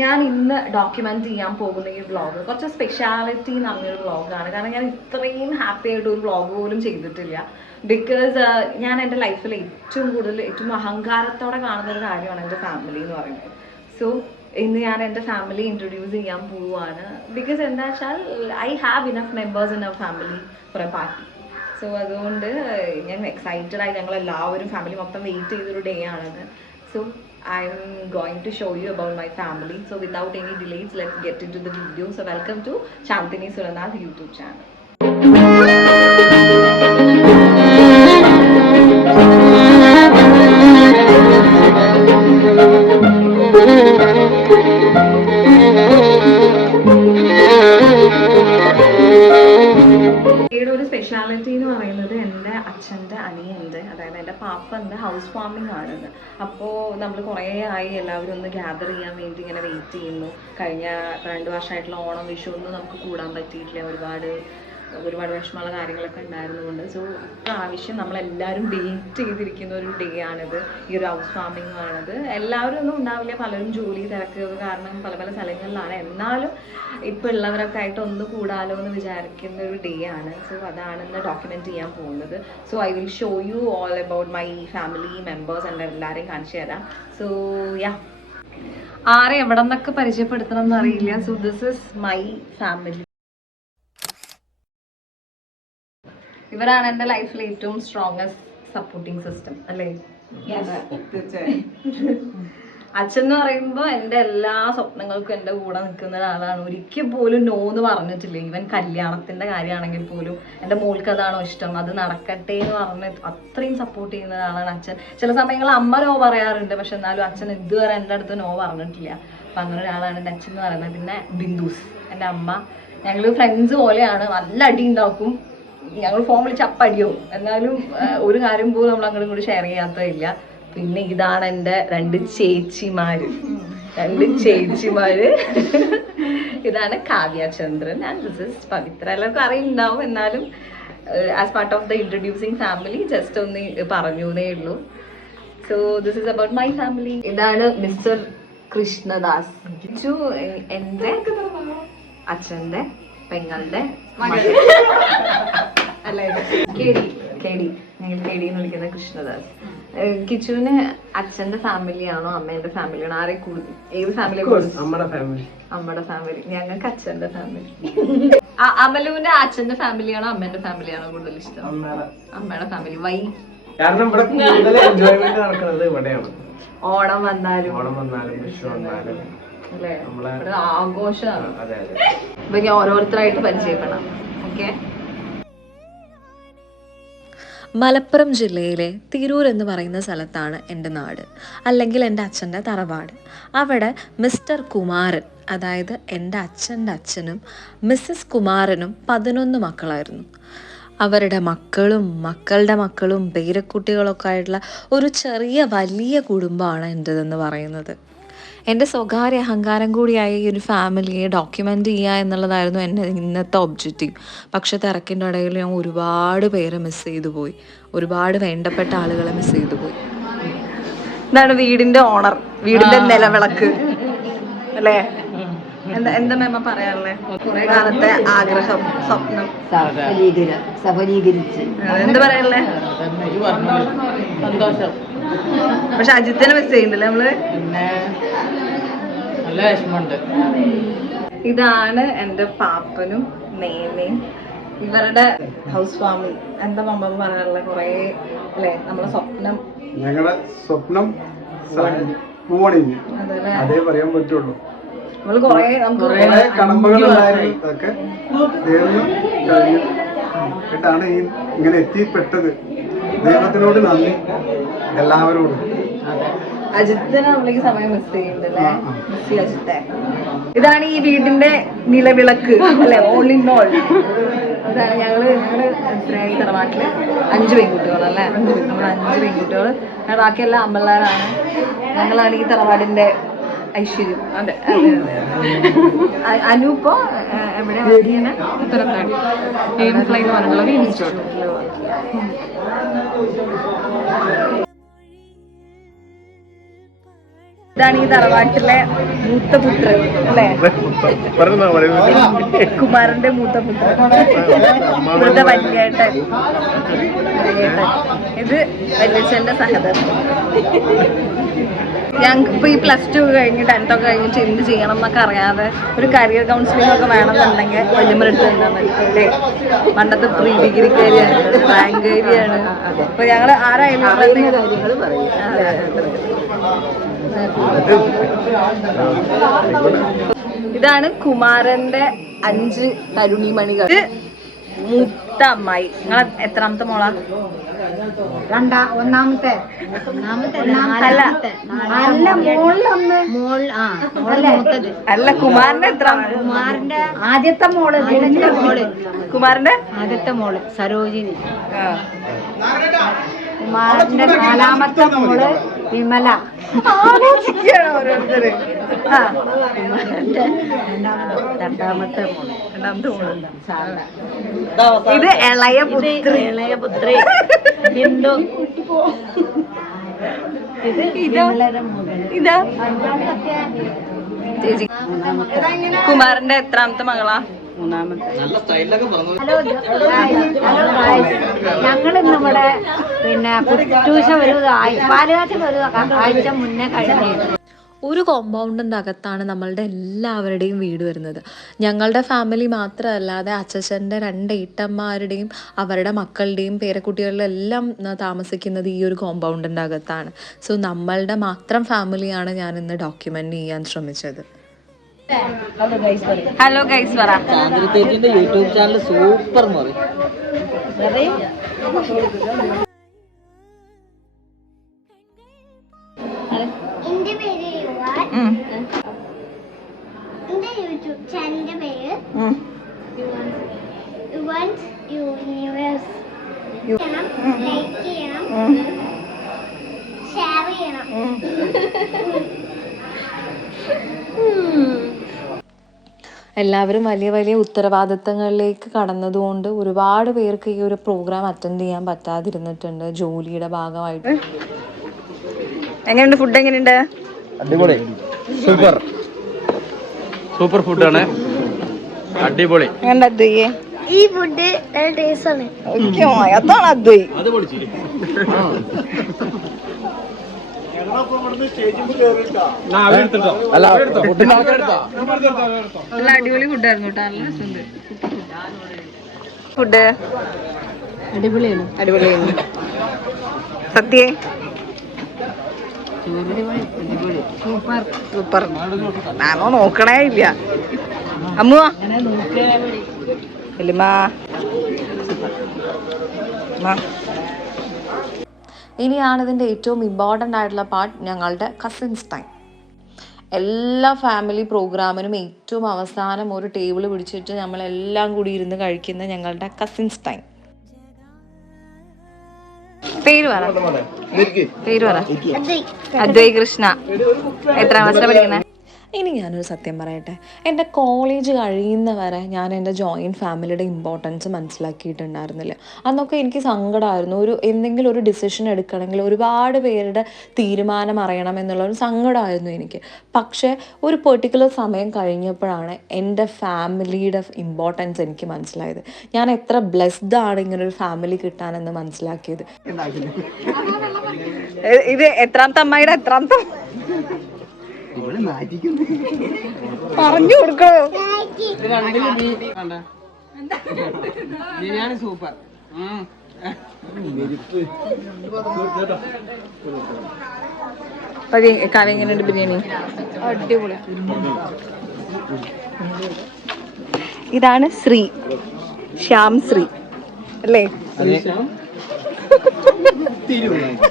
ഞാൻ ഇന്ന് ഡോക്യുമെന്റ് ചെയ്യാൻ പോകുന്ന ഈ വ്ളോഗ് കുറച്ച് സ്പെഷ്യാലിറ്റി നിറഞ്ഞൊരു വ്ളോഗാണ്. കാരണം ഞാൻ ഇത്രയും ഹാപ്പി ആയിട്ട് ഒരു വ്ളോഗ് പോലും ചെയ്തിട്ടില്ല. ബിക്കോസ് ഞാൻ എൻ്റെ ലൈഫിൽ ഏറ്റവും അഹങ്കാരത്തോടെ കാണുന്ന ഒരു കാര്യമാണ് എൻ്റെ ഫാമിലി എന്ന് പറയുന്നത്. സോ ഇന്ന് ഞാൻ എൻ്റെ ഫാമിലി ഇൻട്രൊഡ്യൂസ് ചെയ്യാൻ പോവുകയാണ്. ബിക്കോസ് എന്താ വെച്ചാൽ I have enough members in our family for a party. So അതുകൊണ്ട് ഞാൻ എക്സൈറ്റഡ് ആയി, ഞങ്ങൾ എല്ലാവരും ഫാമിലി മൊത്തം വെയിറ്റ് ചെയ്തൊരു ഡേ ആണത്. So I'm going to show you about my family. So without any delays, let's get into the video. So welcome to Shanthini Suranath YouTube channel. ഒരു speciality എന്ന് പറയുന്നത് എൻ്റെ അച്ഛൻ്റെ അനിയൻ്റെ, അതായത് എൻ്റെ പാപ്പൻ്റെ ഹൗസ് ഫാമിംഗ് ആണിത്. അപ്പോൾ നമ്മൾ കുറേ ആയി എല്ലാവരും ഒന്ന് ഗ്യാദർ ചെയ്യാൻ വേണ്ടി ഇങ്ങനെ വെയിറ്റ് ചെയ്യുന്നു. കഴിഞ്ഞ 2 വർഷമായിട്ടുള്ള ഓണം വിഷു ഒന്നും നമുക്ക് കൂടാൻ പറ്റിയിട്ടില്ല, ഒരുപാട് വിഷമമുള്ള കാര്യങ്ങളൊക്കെ ഉണ്ടായിരുന്നുകൊണ്ട്. സോ ഇപ്രാവശ്യം നമ്മളെല്ലാവരും വെയിറ്റ് ചെയ്തിരിക്കുന്ന ഒരു ഡേ ആണിത്, ഈ ഒരു ഹൗസ് ഫാമിംഗ് ആണത്. എല്ലാവരും ഒന്നും ഉണ്ടാവില്ല, പലരും ജോലി തിരക്ക് കാരണം പല സ്ഥലങ്ങളിലാണ്. എന്നാലും ഇപ്പോൾ ഉള്ളവരൊക്കെ ആയിട്ട് ഒന്ന് കൂടാലോ എന്ന് വിചാരിക്കുന്ന ഒരു ഡേ ആണ്. സോ അതാണ് ഇന്ന് ഡോക്യുമെന്റ് ചെയ്യാൻ പോകുന്നത്. So I will show you all about my family members എൻ്റെ എല്ലാവരെയും കാണിച്ചു തരാം. സോ യാ, ആരെ എവിടെ നിന്നൊക്കെ പരിചയപ്പെടുത്തണം എന്നറിയില്ല. So this is my family. ഇവരാണ് എൻ്റെ ലൈഫിലെ ഏറ്റവും സ്ട്രോങ്ങസ്റ്റ് സപ്പോർട്ടിങ് സിസ്റ്റം അല്ലേ? അച്ഛൻ എന്ന് പറയുമ്പോൾ എൻ്റെ എല്ലാ സ്വപ്നങ്ങൾക്കും എൻ്റെ കൂടെ നിൽക്കുന്ന ഒരാളാണ്. ഒരിക്കൽ പോലും നോ എന്ന് പറഞ്ഞിട്ടില്ല. ഈവൻ കല്യാണത്തിൻ്റെ കാര്യമാണെങ്കിൽ പോലും എൻ്റെ മോൾക്ക് അതാണോ ഇഷ്ടം, അത് നടക്കട്ടെ എന്ന് പറഞ്ഞ് അത്രയും സപ്പോർട്ട് ചെയ്യുന്ന ഒരാളാണ് അച്ഛൻ. ചില സമയങ്ങളിൽ അമ്മ നോ പറയാറുണ്ട്, പക്ഷെ എന്നാലും അച്ഛൻ ഇതുവരെ എൻ്റെ അടുത്ത് നോ പറഞ്ഞിട്ടില്ല. അപ്പം അങ്ങനെ ഒരാളാണ് എൻ്റെ അച്ഛൻ എന്ന് പറയുന്നത്. പിന്നെ ബിന്ദുസ് എൻ്റെ അമ്മ. ഞങ്ങൾ ഫ്രണ്ട്സ് പോലെയാണ്, നല്ല അടി ഉണ്ടാക്കും, ഞങ്ങൾ ഫോൺ വിളിച്ച് അപ്പടിയോ. എന്നാലും ഒരു കാര്യം പോലും നമ്മൾ അങ്ങോട്ടും കൂടി ഷെയർ ചെയ്യാത്തതില്ല. പിന്നെ ഇതാണ് എൻ്റെ 2 ചേച്ചിമാര്. ഇതാണ് കാവ്യ ചന്ദ്രൻ ആൻഡ് ദിസ് ഇസ് പവിത്ര. എല്ലാവർക്കും അറിയുന്നുണ്ടാവും, എന്നാലും as part of the introducing family just ഒന്ന് പറഞ്ഞേ ഉള്ളൂ. So this is about my family. ഇതാണ് മിസ്റ്റർ കൃഷ്ണദാസ്. എൻ്റെ അച്ഛൻ്റെ പെങ്ങളുടെ ഞങ്ങൾ കേടി എന്ന് വിളിക്കുന്ന കൃഷ്ണദാസ്. കിച്ചുവിന് അച്ഛന്റെ ഫാമിലിയാണോ അമ്മേന്റെ ഫാമിലിയാണോ ആരെ കൂടുതൽ, ഏത് ഫാമിലി? അമ്മയുടെ ഫാമിലി. ഞങ്ങൾക്ക് അച്ഛന്റെ ഫാമിലി. അമലുവിന്റെ അച്ഛന്റെ ഫാമിലിയാണോ അമ്മേന്റെ ഫാമിലിയാണോ കൂടുതൽ ഇഷ്ടം? അമ്മയുടെ ഫാമിലി. വൈ? കാരണം ഓണം വന്നാലും അല്ലേ ആഘോഷമാണ്. അപ്പൊ ഞാൻ ഓരോരുത്തരായിട്ട് പരിചയപ്പെടാം. ഓക്കെ. മലപ്പുറം ജില്ലയിലെ തിരൂർ എന്ന് പറയുന്ന സ്ഥലത്താണ് എൻ്റെ നാട്, അല്ലെങ്കിൽ എൻ്റെ അച്ഛൻ്റെ തറവാട്. അവിടെ മിസ്റ്റർ കുമാരൻ, അതായത് എൻ്റെ അച്ഛൻ്റെ അച്ഛനും മിസ്സസ് കുമാരനും 11 മക്കളായിരുന്നു. അവരുടെ മക്കളുടെ മക്കളും പേരക്കുട്ടികളൊക്കെ ആയിട്ടുള്ള ഒരു വലിയ കുടുംബമാണ് എൻ്റെതെന്ന് പറയുന്നത്. എൻ്റെ സ്വകാര്യ അഹങ്കാരം കൂടിയായ ഈ ഒരു ഫാമിലിയെ ഡോക്യുമെൻ്റ് ചെയ്യുക എന്നുള്ളതായിരുന്നു എൻ്റെ ഇന്നത്തെ ഒബ്ജക്റ്റീവ്. പക്ഷെ തിരക്കിൻ്റെ ഇടയിൽ ഞാൻ ഒരുപാട് പേരെ മിസ് ചെയ്തു പോയി, ഒരുപാട് വേണ്ടപ്പെട്ട ആളുകളെ മിസ് ചെയ്തു പോയി. ഇതാണ് വീടിൻ്റെ ഓണർ, വീടിൻ്റെ നിലവിളക്ക് അല്ലേ? എന്താ മേമ പറയാനുള്ളത്? കുറെ കാലത്തെ ആഗ്രഹം, സ്വപ്നം സഫലീകരിച്ച് എന്താ പറയാനുള്ളത്? സന്തോഷം. പക്ഷെ അജിത്തിനെ മിസ് ചെയ്യുന്നില്ല നമ്മള്. നല്ല വിഷമമുണ്ട്. ഇതാണ് എൻ്റെ പാപ്പനും മേമയും, ഇവരുടെ ഹൗസ് ഫാമിലി. എന്താ മമ്മ പറയാനുള്ള? കുറെ അല്ലേ നമ്മളെ സ്വപ്നം, ഞങ്ങളുടെ സ്വപ്നം അതേ പറയാൻ പറ്റുള്ളൂ. നമ്മള് കുറെ കടമ്പകളുണ്ടായിരുന്നു, അതൊക്കെ തീർന്നു കഴിഞ്ഞു ാണ് ഈ ഇങ്ങനെ എത്തിപ്പെട്ടത്. ദൈവത്തിനോട് നന്ദി എല്ലാവരോടും. അജിത്തിനെ നമ്മളേക്ക് സമയം മിസ് ചെയ്യുന്നുണ്ടല്ലേ? മിസ് അജിത്തെ. ഇതാണ് ഈ വീടിന്റെ നിലവിളക്ക് അല്ലെ, ഓൾ ഇൻ ഓൾ. അതാണ് ഞങ്ങള് തറവാട്ടില് 5 പെൺകുട്ടികളല്ലേ, 5 പെൺകുട്ടികൾ. ബാക്കിയെല്ലാം അമ്പളാരാണ്. ഞങ്ങളാണ് ഈ തറവാടിന്റെ ഐശ്വര്യം. അതെ അതെ അതെ. അനുപ്പോ എവിടെയാണ്? ഉത്തരത്താടി എയിം ഫ്ലൈ എന്ന് പറഞ്ഞുള്ള ഇൻസ്റ്റിറ്റ്യൂട്ട്. ഇതാണ് ഈ തറവാട്ടിലെ മൂത്ത പുത്രൻ അല്ലേ, കുമാരന്റെ മൂത്ത പുത്രൻ. ഇവിടുത്തെ വല്യേട്ടൻ. ഇത് വല്യച്ഛന്റെ സഹോദരൻ. ഞങ്ങൾക്കിപ്പോൾ ഈ +2 കഴിഞ്ഞ് 10th ഒക്കെ കഴിഞ്ഞിട്ട് എന്ത് ചെയ്യണം എന്നൊക്കെ അറിയാതെ ഒരു കരിയർ കൗൺസിലിംഗ് ഒക്കെ വേണമെന്നുണ്ടെങ്കിൽ വല്യമ്മരെടുത്ത് തന്നാൽ മതി അല്ലേ. പണ്ടത്തെ പ്രീ ഡിഗ്രിക്കാരിയാണ്, റാങ്കാരിയാണ്. അപ്പൊ ഞങ്ങൾ ആരായാലും കാര്യങ്ങൾ പറയും. ഇതാണ് കുമാരന്റെ 5 തരുണിമണികൾ. മൂത്ത അമ്മായി. നിങ്ങൾ എത്രാമത്തെ മോളാ? ഒന്നാമത്തെ അല്ല കുമാരന്റെ കുമാരന്റെ ആദ്യത്തെ മോള് കുമാരന്റെ ആദ്യത്തെ മോള് സരോജിനി. കുമാരന്റെ 4ാമത്തെ മോള് വിമല. ഓരോരുത്തര്. രണ്ടാമത്തെ മോള് ഇത് ഇളയ പുത്രി. ബിന്ദു. ഇതാ ചേച്ചി. കുമാരന്റെ എത്രാമത്തെ മകളാ? 3ാമത്തെ. ഞങ്ങളിന്നിവിടെ പിന്നെ കുറ്റൂശ ഒരു പാലുകാച്ചൽ ഒരു ആഴ്ച മുന്നേ കഴിഞ്ഞു. ഒരു കോമ്പൗണ്ടിൻ്റെ അകത്താണ് നമ്മളുടെ എല്ലാവരുടെയും വീട് വരുന്നത്. ഞങ്ങളുടെ ഫാമിലി മാത്രമല്ലാതെ അച്ഛൻ്റെ 2 ഏട്ടന്മാരുടെയും അവരുടെ മക്കളുടെയും പേരക്കുട്ടികളുടെ എല്ലാം താമസിക്കുന്നത് ഈ ഒരു കോമ്പൗണ്ടിൻ്റെ അകത്താണ്. സോ നമ്മളുടെ മാത്രം ഫാമിലിയാണ് ഞാൻ ഇന്ന് ഡോക്യുമെൻ്റ് ചെയ്യാൻ ശ്രമിച്ചത്. ഹലോ ഗൈസ് പറ. ചാന്ദ്രത്തേറ്റിന്റെ യൂട്യൂബ് ചാനൽ സൂപ്പർ എന്ന് പറയും. എന്റെ പേര് യുവാൻ. എന്റെ യൂട്യൂബ് ചാനലിന്റെ പേര് യുവാൻസ് യൂണിവേഴ്സ്. ലൈക്ക് ചെയ്യണം, ഷെയർ ചെയ്യണം. എല്ലാവരും വലിയ വലിയ ഉത്തരവാദിത്തങ്ങളിലേക്ക് കടന്നതുകൊണ്ട് ഒരുപാട് പേർക്ക് ഈ ഒരു പ്രോഗ്രാം അറ്റൻഡ് ചെയ്യാൻ പറ്റാതിരുന്നിട്ടുണ്ട് ജോലിയുടെ ഭാഗമായിട്ട്. എങ്ങനെയുണ്ട് ഫുഡ്? എങ്ങനെയുണ്ട്? അടിപൊളി, സൂപ്പർ സൂപ്പർ ഫുഡാണ്, അടിപൊളി. എങ്ങനെയുണ്ട് അദ്വൈയെ? ഈ ഫുഡ് ടേസ്റ്റ് ആണ്. അതാണ് അദ്വൈ. അല്ല നല്ല അടിപൊളി ഫുഡായിരുന്നു കേട്ടോ. നല്ല രസമുണ്ട് ഫുഡ്. അടിപൊളിയായിരുന്നു. സത്യേ? സൂപ്പർ. ഞാനോ നോക്കണേ ഇല്ല. അമ്മുവാ എലിമാ. ഇനിയാണ് ഇതിൻ്റെ ഏറ്റവും ഇമ്പോർട്ടൻ്റ് ആയിട്ടുള്ള പാർട്ട്, ഞങ്ങളുടെ കസിൻസ് ടൈം. എല്ലാ ഫാമിലി പ്രോഗ്രാമിനും ഏറ്റവും അവസാനം ഒരു ടേബിൾ പിടിച്ചിട്ട് നമ്മളെല്ലാം കൂടി ഇരുന്ന് കഴിക്കുന്ന ഞങ്ങളുടെ കസിൻസ് ടൈം. പേര് പറ. പേര് പറ. അദ്വൈ കൃഷ്ണ. എത്രാം ക്ലാസ്സിലാണ് പഠിക്കുന്നത്? ഇനി ഞാനൊരു സത്യം പറയട്ടെ, എൻ്റെ കോളേജ് കഴിയുന്നവരെ ഞാൻ എൻ്റെ ജോയിൻറ്റ് ഫാമിലിയുടെ ഇമ്പോർട്ടൻസ് മനസ്സിലാക്കിയിട്ടുണ്ടായിരുന്നില്ല. അന്നൊക്കെ എനിക്ക് സങ്കടമായിരുന്നു. എന്തെങ്കിലും ഒരു ഡിസിഷൻ എടുക്കണമെങ്കിൽ ഒരുപാട് പേരുടെ തീരുമാനം അറിയണം എന്നുള്ളൊരു സങ്കടമായിരുന്നു എനിക്ക്. പക്ഷേ ഒരു പെർട്ടിക്കുലർ സമയം കഴിഞ്ഞപ്പോഴാണ് എൻ്റെ ഫാമിലിയുടെ ഇമ്പോർട്ടൻസ് എനിക്ക് മനസ്സിലായത്. ഞാൻ എത്ര ബ്ലെസ്ഡ് ആണ് ഇങ്ങനൊരു ഫാമിലി കിട്ടാനെന്ന് മനസ്സിലാക്കിയത്. ഇത് എത്രാമത്തെ അമ്മായിയുടെ എത്രാമത്തെ പറഞ്ഞു കൊടുക്കോ? ബിരിയാണി സൂപ്പർ. കാവ്യ എങ്ങനെയുണ്ട് ബിരിയാണി? അടിപൊളി. ഇതാണ് ശ്രീ, ശ്യാം ശ്രീ അല്ലേ?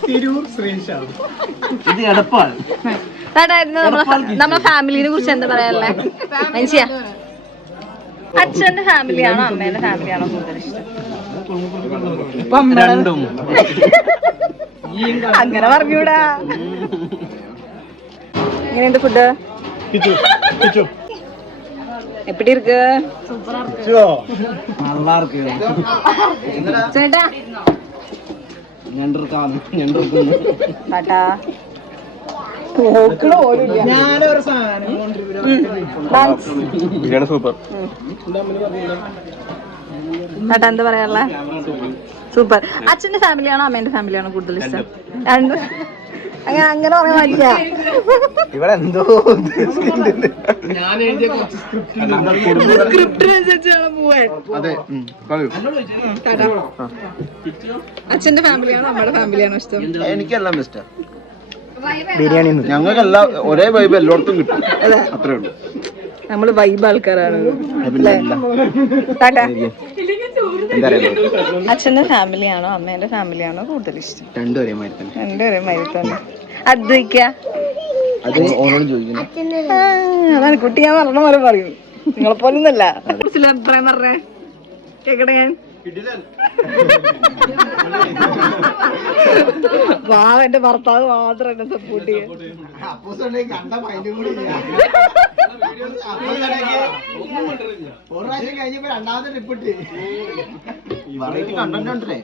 തിരൂർ ശ്രീശാം. ഇത് എടപ്പാൾ. നമ്മളെ ഫാമിലിനെ കുറിച്ച് എന്താ പറയാനല്ലേ മനുഷ്യ? അച്ഛന്റെ ഫാമിലിയാണോ അമ്മേന്റെ ഫാമിലിയാണോ കൂടുതൽ ഇഷ്ടം? രണ്ടും. അങ്ങനെ പറഞ്ഞൂടാ. എങ്ങനെയുണ്ട് ഫുഡ്? എപ്പിടി ഇருக்கு? நல்லா இருக்கு. ചേട്ടാ ഞണ്ടിർക്കാണ്. ടാറ്റാ. ഞാനൊരു സാധനം ബിരിയാണി സൂപ്പർ. ഏട്ടാ എന്താ പറയാനുള്ള? സൂപ്പർ. അച്ഛന്റെ ഫാമിലിയാണോ അമ്മേന്റെ ഫാമിലിയാണോ കൂടുതൽ ഇഷ്ടം? രണ്ട് അങ്ങനെ പറയാൻ പറ്റില്ല. ഇവിടെ എന്തോ ഞാൻ എഴുതിയ കുറച്ച് സ്ക്രിപ്റ്റിനനുസരിച്ചാണ് പോവാൻ. അതെ. അച്ഛന്റെ ഫാമിലിയാണോ അമ്മയുടെ ഫാമിലിയാണോ ഇഷ്ടം? എനിക്കെല്ലാം ഇഷ്ടം. ബിരിയാണി ഞങ്ങൾക്കെല്ലാം ഒരേ വൈബ് എല്ലായിടത്തും കിട്ടും, അത്രേ ഉള്ളൂ. നമ്മള് വൈബ് ആൾക്കാരാണ്. അച്ഛന്റെ ഫാമിലിയാണോ അമ്മേന്റെ ഫാമിലിയാണോ കൂടുതൽ ഇഷ്ടം? രണ്ടുപേരെയും തന്നെ. അദ്വൈക്ക അത് ഓരോട് ചോദിക്കുന്നു. അതാണ് കുട്ടി, ഞാൻ പറഞ്ഞ പോലെ പറയും, നിങ്ങളെ പോലൊന്നല്ല. അഭിപ്രായം പറഞ്ഞേ കേക്കട്ടെ ഞാൻ. എന്റെ ഭർത്താവ് മാത്രം എന്നെ സപ്പോർട്ട് ചെയ്യും. കഴിഞ്ഞപ്പോ രണ്ടാമത്തെ റിപ്പോർട്ട് കണ്ടേ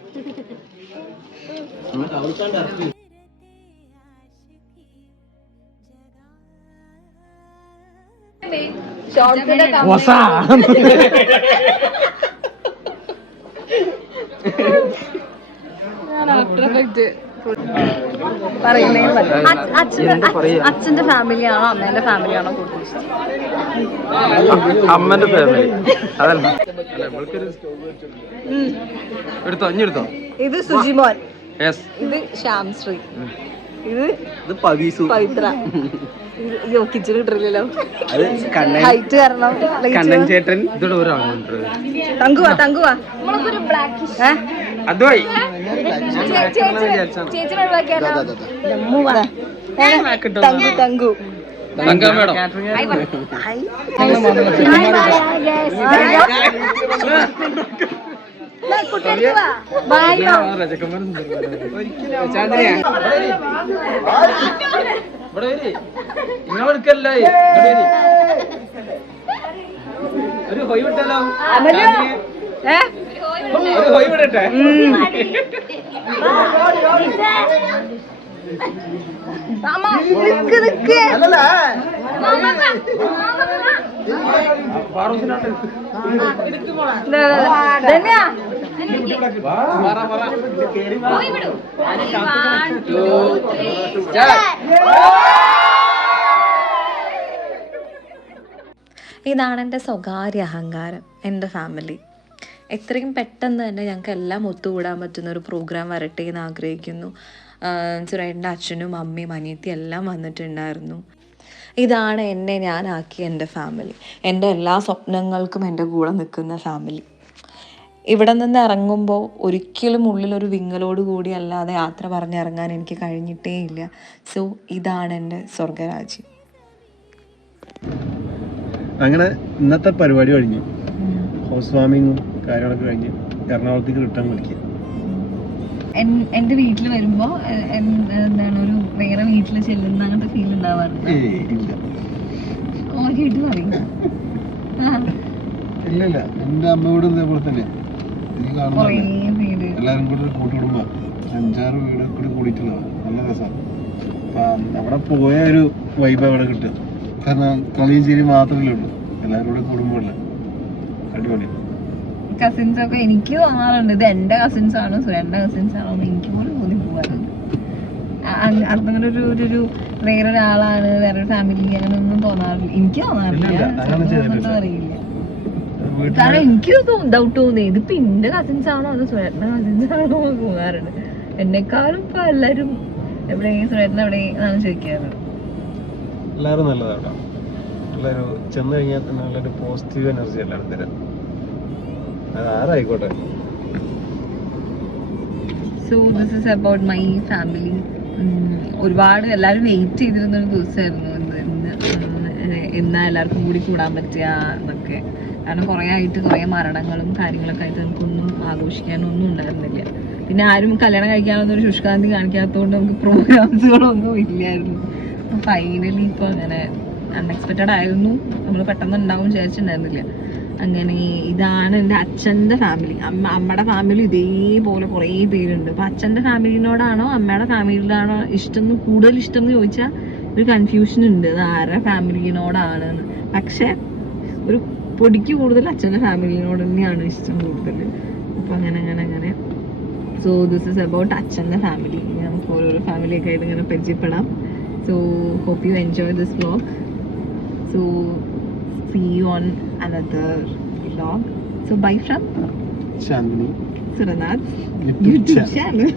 അച്ഛന്റെ ഫാമിലിയാണോ അമ്മേന്റെ ഫാമിലിയാണോ കൂടുതൽ ഇഷ്ടം? അമ്മന്റെ ഫാമിലി. അതല്ല എടുത്തോ, അഞ്ഞെടുത്തോ. ഇത് സുജിമോൻ, യെസ്. ഇത് ശ്യാംശ്രീ, ഇത് പവീസു, പവിത്ര. അയ്യോ കിച്ചൺ കിട്ടില്ലല്ലോ, അത് ഹൈറ്റ് കാരണം. കണ്ണൻ ചേട്ടൻ. ഇതോടെ ഒരാളുണ്ട്. തങ്കുവാ തങ്കുവാ അതുമായി തങ്കു തങ്കു തങ്ക മേഡം. നിങ്ങളെടുക്കല്ലേ ഒരു ഹൊയ് വിട്ടല്ലോ. ഒരു ഹൊയ് വിടട്ടെ. ഇതാണ് എൻ്റെ സ്വകാര്യ അഹങ്കാരം, എൻ്റെ ഫാമിലി. എത്രയും പെട്ടെന്ന് തന്നെ ഞങ്ങൾക്ക് എല്ലാം ഒത്തുകൂടാൻ പറ്റുന്ന ഒരു പ്രോഗ്രാം വരട്ടെ എന്ന് ആഗ്രഹിക്കുന്നു. സുരേൻ്റെ അച്ഛനും അമ്മയും അനിയത്തിയും എല്ലാം വന്നിട്ടുണ്ടായിരുന്നു. ഇതാണ് എന്നെ ഞാനാക്കിയ എൻ്റെ ഫാമിലി, എൻ്റെ എല്ലാ സ്വപ്നങ്ങൾക്കും എൻ്റെ കൂടെ നിൽക്കുന്ന ഫാമിലി. ഇവിടെ നിന്ന് ഇറങ്ങുമ്പോൾ ഒരിക്കലും ഉള്ളിലൊരു വിങ്ങലോട് കൂടി അല്ലാതെ യാത്ര പറഞ്ഞിറങ്ങാൻ എനിക്ക് കഴിഞ്ഞിട്ടേ ഇല്ല. സോ ഇതാണ് എൻ്റെ സ്വർഗരാജ്യം. അങ്ങനെ ഇന്നത്തെ പരിപാടി കഴിഞ്ഞു. ഹൗസ് വാമിങ്ങും കാര്യങ്ങളൊക്കെ കഴിഞ്ഞ് എറണാകുളത്തേക്ക് റിട്ടേൺ വിളിക്കുക. എന്റെ വീട്ടിൽ വരുമ്പോ എന്താണ് ഒരു വേറെ വീട്ടിൽ ചെല്ലുന്ന അങ്ങനത്തെ ഫീൽ ഉണ്ടാവാറുണ്ട്? ഇല്ല, എന്റെ അമ്മയോട് ഇതേപോലെ തന്നെ എല്ലാരും കൂടി ഒരു കൂട്ടുകുടുംബം, 5-6 വീട് കൂടി കൂടിയിട്ടുള്ളതാണ്. നല്ല രസമാണ്. അവിടെ പോയ ഒരു വൈബ് അവിടെ കിട്ടുക. കാരണം കളിയും ചിരി മാത്രമല്ലേ ഉള്ളൂ, എല്ലാവരും കൂടെ കൂടുമ്പോഴല്ലേ അടിപൊളി. കസിൻസ് ഒക്കെ എനിക്ക് തോന്നാറുണ്ട് ഇത് എന്റെ കസിൻസ് ആണോ സുരേന്റെ കസിൻസ് ആണോ എന്ന് എനിക്ക് പോലും തോന്നി പോകാറുണ്ട്. അങ്ങനെ ഒരു വേറൊരാളാണ്, വേറൊരു ഫാമിലി അങ്ങനെ ഒന്നും തോന്നാറില്ല, എനിക്ക് തോന്നാറില്ല. അറിയില്ല, കാരണം എനിക്ക് ഡൗട്ട് തോന്നി ഇതിപ്പോ എന്റെ കസിൻസ് ആണോ അതോ സുരേന്റെ കസിൻസ് ആണോ എന്ന് തോന്നാറുണ്ട്. എന്നെക്കാളും ഇപ്പൊ എല്ലാരും എവിടെ സുരേട്ടൻ എവിടെ എന്നാണ് ചോദിക്കാറ്. എല്ലാവരും നല്ലതാണ്. ഉള്ളൊരു ചെന്ന് കഴിഞ്ഞാൽ തന്നെ ഉള്ളൊരു പോസിറ്റീവ് എനർജി എല്ലാവരും തരാം. അത് ആരായിക്കോട്ടെ. So this is about my family. ഒരുപാട് എല്ലാവരും വെയിറ്റ് ചെയ്തിരുന്ന ഒരു ദിവസമായിരുന്നു എന്നാ എല്ലാവർക്കും കൂടി കൂടാൻ പറ്റുക എന്നൊക്കെ. കാരണം കുറേ ആയിട്ട് കുറേ മരണങ്ങളും കാര്യങ്ങളൊക്കെ ആയിട്ട് നമുക്കൊന്നും ആഘോഷിക്കാനൊന്നും ഉണ്ടായിരുന്നില്ല. പിന്നെ ആരും കല്യാണം കഴിക്കാനൊന്നും ഒരു ശുഷ്കാന്തി കാണിക്കാത്തതുകൊണ്ട് നമുക്ക് പ്രോഗ്രാംസുകളൊന്നും ഇല്ലായിരുന്നു. ഫൈനലി ഇപ്പോൾ അങ്ങനെ അൺഎക്സ്പെക്റ്റഡ് ആയിരുന്നു, നമ്മൾ പെട്ടെന്ന് ഉണ്ടാവും വിചാരിച്ചിട്ടുണ്ടായിരുന്നില്ല. അങ്ങനെ ഇതാണ് എൻ്റെ അച്ഛൻ്റെ ഫാമിലി. അമ്മയുടെ ഫാമിലി ഇതേപോലെ കുറേ പേരുണ്ട്. അപ്പോൾ അച്ഛൻ്റെ ഫാമിലിനോടാണോ അമ്മയുടെ ഫാമിലിയിലാണോ കൂടുതൽ ഇഷ്ടം എന്ന് ചോദിച്ചാൽ ഒരു കൺഫ്യൂഷൻ ഉണ്ട് അത് ആരുടെ ഫാമിലിനോടാണെന്ന്. പക്ഷെ ഒരു പൊടിക്ക് കൂടുതൽ അച്ഛൻ്റെ ഫാമിലിനോട് തന്നെയാണ് ഇഷ്ടം കൂടുതൽ. അപ്പോൾ അങ്ങനെ സോ ദിസ് ഇസ് അബൌട്ട് അച്ഛൻ്റെ ഫാമിലി. നമുക്ക് ഓരോരോ ഫാമിലിയൊക്കെ ആയിട്ട് ഇങ്ങനെ പരിചയപ്പെടാം. So hope you enjoy this vlog. So see you on another vlog. So bye from Chandni Suranath YouTube YouTube channel.